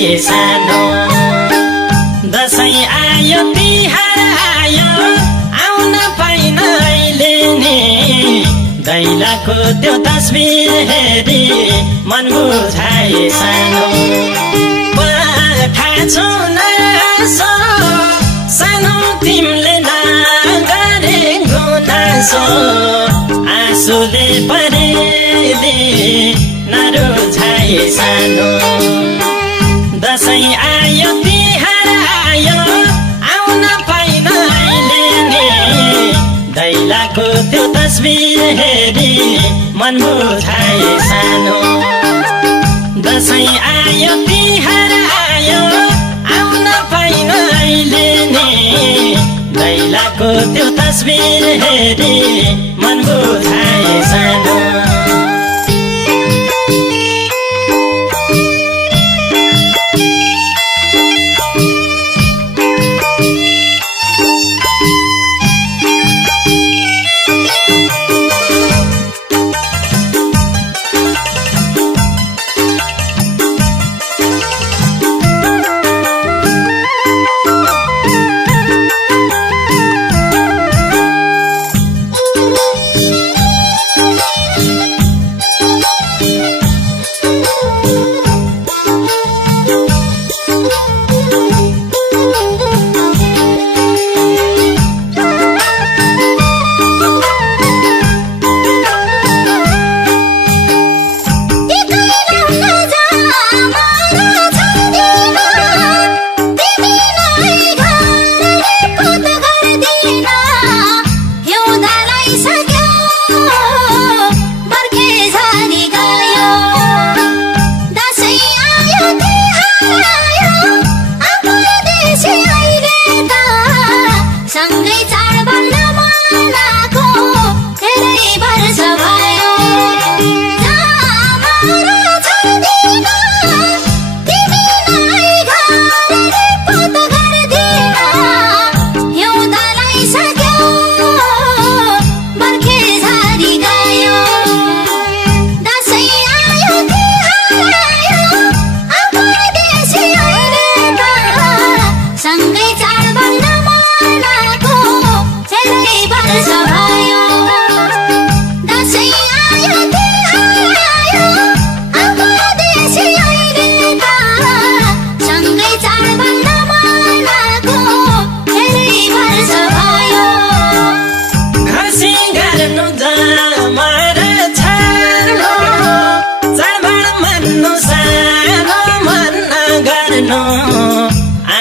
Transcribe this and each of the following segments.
छाए सानो दशैं आयो तिहार आयो आउन पाइन अहिले नि दैलाको त्यो तस्बिर हेरी मन बुझाए सानो पठाछु नासो सानो तिमीले नगरे गुनासो आँसुले परेले नरुझाए सानो दशैं आयो तिहार आयो आउन पाइन अहिले नि दैलाको त्यो तस्बिर हेरी मन बुझाए सानो दशैं आयो तिहार आयो आउन पाइन अहिले नि दैलाको त्यो तस्बिर हेरी मन बुझाए सानो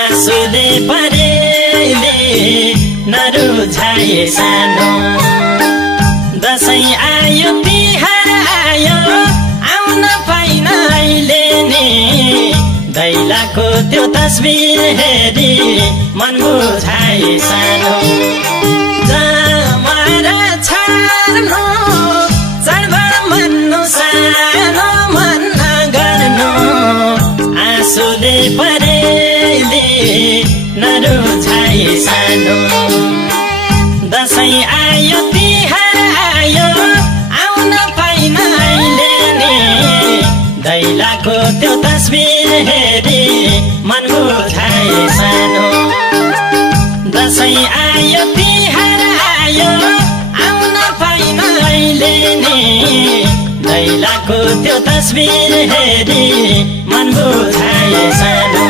आँसुले परेले नरुझाए सानो दशैं आयो तिहार आयो आउन पाइन अहिले नि दैलाको त्यो तस्बिर हेरी मन बुझाए सानो जमरा छाड्नु चाडबाड मान्नु सानो मन नगर्नु आँसुले परेले नरुझाए सानो दशैं आयो तिहार आयो आउन पाइन अहिले नि दैलाको त्यो तस्बिर हेरी मन बुझाए सानो दशैं आयो तिहार आयो आउन पाइन अहिले नि दैलाको त्यो तस्बिर हेरी मन बुझाए सानो